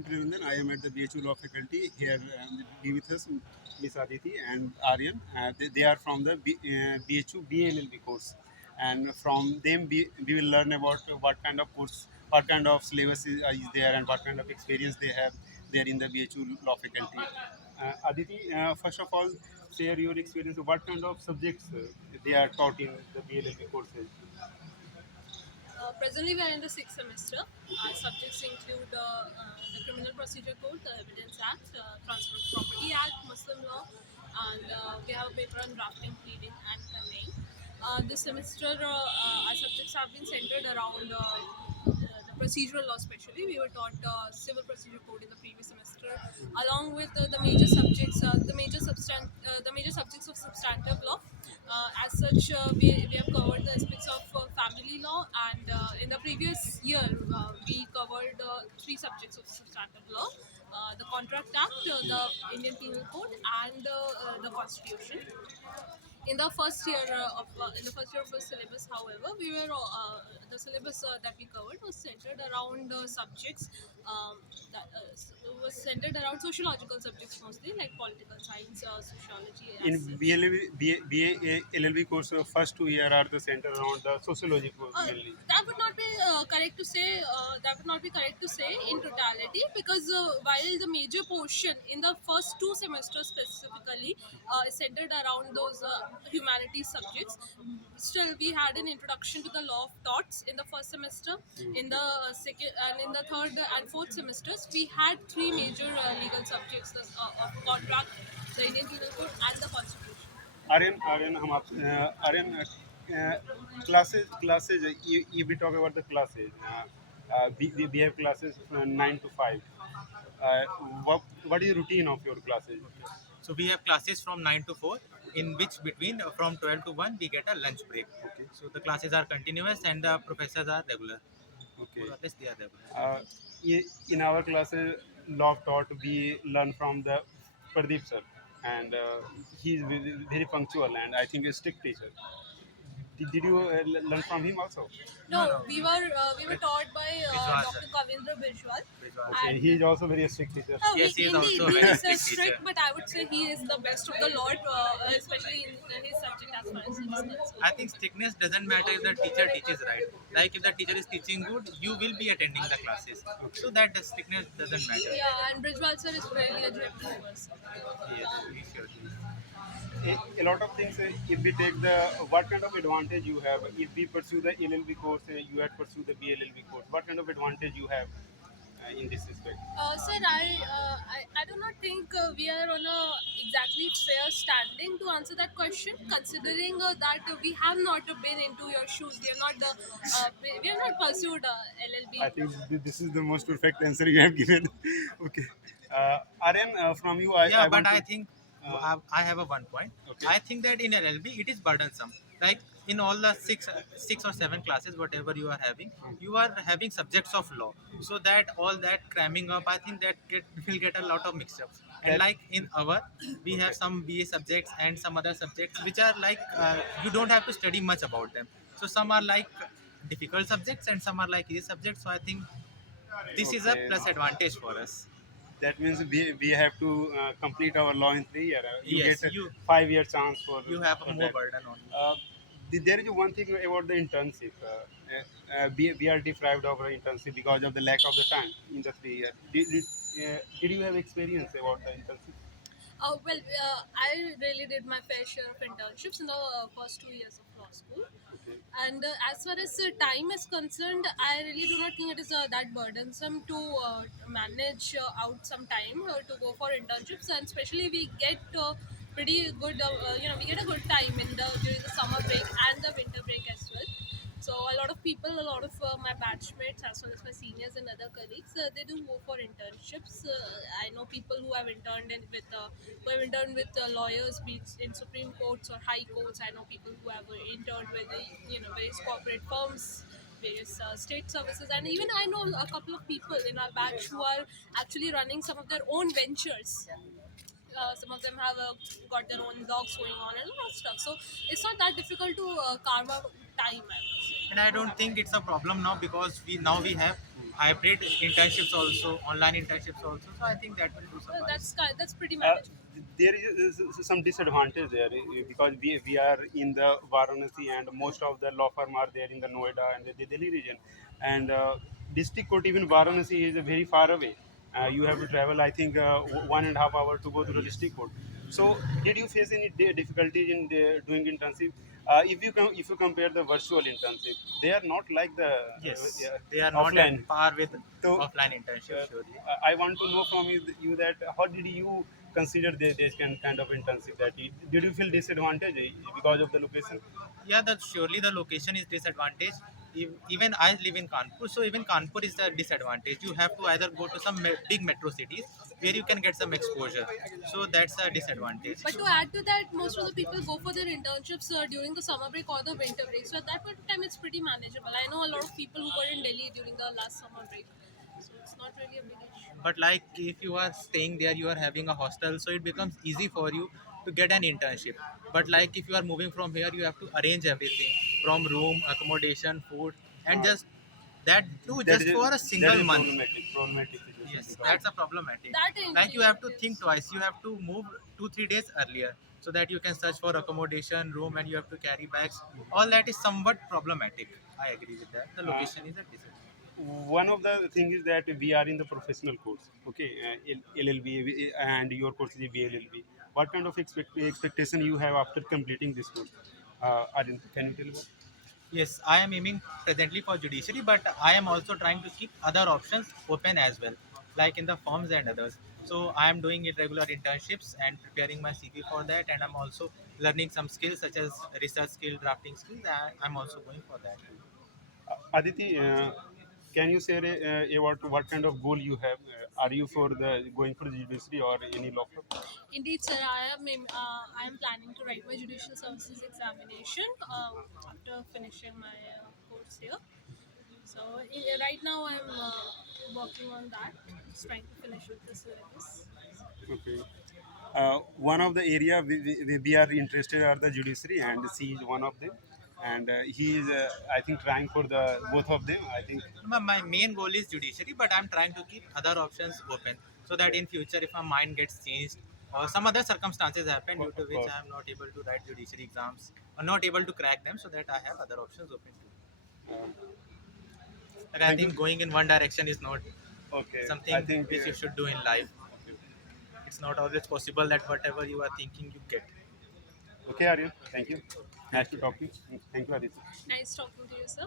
am Trivandran. I am at the BHU Law faculty. Here be with us Miss Aditi and Aryan. They are from the BHU BALLB course, and from them we will learn about what kind of course, what kind of syllabus is there, and what kind of experience they have there in the BHU Law faculty. Aditi, first of all, share your experience. What kind of subjects they are taught in the BALLB courses? Presently, we are in the sixth semester. Our subjects include the Criminal Procedure Code, the Evidence Act, Transfer of Property Act, Muslim law, and we have a paper on drafting, pleading, and conveying. This semester, our subjects have been centered around the procedural law, especially. We were taught Civil Procedure Code in the previous semester, along with the major subjects, the major subjects of substantive law. As such, we have covered the aspects of family law, and in the previous year, we covered three subjects of substantive law: the Contract Act, the Indian Penal Code, and the Constitution. In the first year of the syllabus, however, the syllabus that we covered was centered around subjects that was centered around sociological subjects mostly, like political science, sociology, In as such. BA course, first 2 year are the center around the sociology course mainly. That would not be correct to say. That would not be correct to say in totality, because while the major portion in the first two semesters specifically is centered around those humanities subjects, still we had an introduction to the law of torts in the first semester. In the second and in the third and fourth semesters, we had three major legal subjects: of contract, the Indian Penal Code, and the Constitution. Aryan, हम आप Aryan classes if we talk about the classes, we have classes from 9 to 5. Uh, what is the routine of your classes? So we have classes from 9 to 4, in which between from 12 to 1 we get a lunch break. Okay. So the classes are continuous and the professors are regular. Okay. More or less they are regular. In our classes, law taught we learn from the Pradeep sir, and he is very punctual and I think a strict teacher. Did you learn from him also? No, No. we were taught by Vishwas Dr. sir. Kavindra Bijwal. Vishwas. Okay, he is also very strict teacher. Yes, he is Indeed, also he a very is strict strict, teacher. but I would say he is the best of the lot, especially in his subject as far as it is concerned. I think strictness doesn't matter if the teacher teaches right. Like if the teacher is teaching good, you will be attending the classes. So that the strictness doesn't matter. Yeah, and Bijwal sir is really a gentleman person. Yes, he sure is. A lot of things, if we take the what kind of advantage you have if we pursue the LLB course, you had pursue the BLLB course, what kind of advantage you have in this respect? Sir, I do not think we are on a exactly fair standing to answer that question, considering that we have not been into your shoes. We have not pursued LLB. I think this is the most perfect answer you have given. Okay. Aryan, from you, Yeah, I but want to. I think I have a one point. Okay. I think that in LLB it is burdensome. Like in all the six or seven classes, whatever you are having, you are having subjects of law. So that all that cramming up, I think that will get a lot of mix-ups. And That- like in our, we have some BA subjects and some other subjects which are like you don't have to study much about them. So some are like difficult subjects and some are like easy subjects. So I think this is a Okay. plus advantage for us. That means we have to complete our law in 3 years. You Yes, get a you 5 year chance you have for a more that. burden on you. There is one thing about the internship. We are deprived of our internship because of the lack of the time in the 3 years. Did you have experience about the internship? I really did my fair share of internships in the first 2 years of law school. Okay. And as far as time is concerned, I really do not think it is that burdensome to manage out some time to go for internships, and especially we get pretty good, we get a good time during the summer break and the winter break as well. So a lot of people, a lot of my batchmates as well as my seniors and other colleagues, they do go for internships. I know people who have interned with lawyers, be it in Supreme Courts or High Courts. I know people who have interned with various corporate firms, various state services, and even I know a couple of people in our batch who are actually running some of their own ventures. Some of them have got their own blogs going on and a lot of stuff. So it's not that difficult to carve out time, I would say. And I don't think it's a problem now because we have hybrid internships also, online internships also. So I think that will do suffice. That's pretty Uh, manageable. there is some disadvantage there because we are in the Varanasi and most of the law firm are there in the Noida and the Delhi region, and district court even Varanasi is very far away. You have to travel, I think, 1.5 hour to go to the Yes. district court. So, did you face any difficulties in doing internship? If you compare the virtual internship, they are not like the Yes, they are not at offline. par with So, offline internships, surely. I want to know from you that how did you consider this kind of internship? Did you feel disadvantage because of the location? Yeah, that surely the location is disadvantage. Even I live in Kanpur, so even Kanpur is a disadvantage. You have to either go to some big metro cities where you can get some exposure. So that's a disadvantage. But to add to that, most of the people go for their internships during the summer break or the winter break. So at that point of time, it's pretty manageable. I know a lot of people who were in Delhi during the last summer break, so it's not really a big issue. But like if you are staying there, you are having a hostel, so it becomes easy for you to get an internship. But like if you are moving from here, you have to arrange everything from room, accommodation, food, and Uh, just that too that just is a, for a that single is a month. problematic situation Yes, because that's a problematic. That Like you indeed have it to think is. twice. You have to move 2 3 days earlier so that you can search for accommodation, room, and you have to carry bags. All that is somewhat problematic. I agree with that. The uh, location is a disadvantage. one of the thing is that we are in the professional course, okay, LLB, and your course is BLLB. What kind of expectation you have after completing this course? Aryan, can you tell about? Yes, I am aiming presently for judiciary, but I am also trying to keep other options open as well, like in the firms and others. So I am doing irregular internships and preparing my CV for that, and I'm also learning some skills such as research skill, drafting skills. And I'm also going for that too. Aditi, can you share about what kind of goal you have? Are you for the going for the judiciary or any law firm? Indeed, sir, I am planning to write my judicial services examination after finishing my course here. So right now I'm working on that, just trying to finish with the syllabus. Okay. One of the area we are interested are the judiciary, and she is one of them. And he is, I think, trying for the both of them. I think, My main goal is judiciary, but I'm trying to keep other options open so that in future, if my mind gets changed or some other circumstances happen due to of which course. I am not able to write judiciary exams or not able to crack them, so that I have other options open too. Uh, Like I thank you. think going in one direction is not Okay, I something think. which you should do in life. It's not always possible that whatever you are thinking you get. Okay, Aryan. Thank you. Nice Thank to you. talk to you. Thank you, Aditi. Nice talking to you, sir.